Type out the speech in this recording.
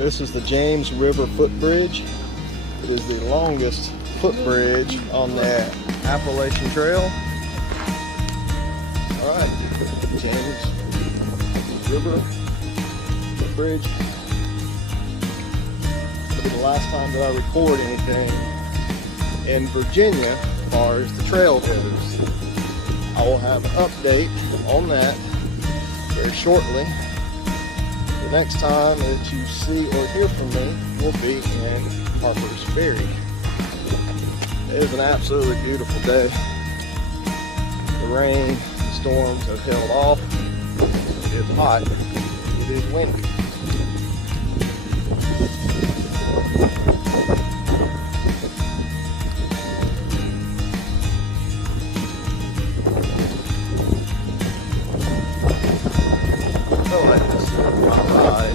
This is the James River footbridge. It is the longest footbridge on the Appalachian Trail. Alright, James River footbridge. It'll be the last time that I record anything in Virginia as far as the trail goes. I will have an update on that very shortly. The next time that you see or hear from me will be in Harpers Ferry. It is an absolutely beautiful day. The rain, the storms have held off. It's hot. It is windy.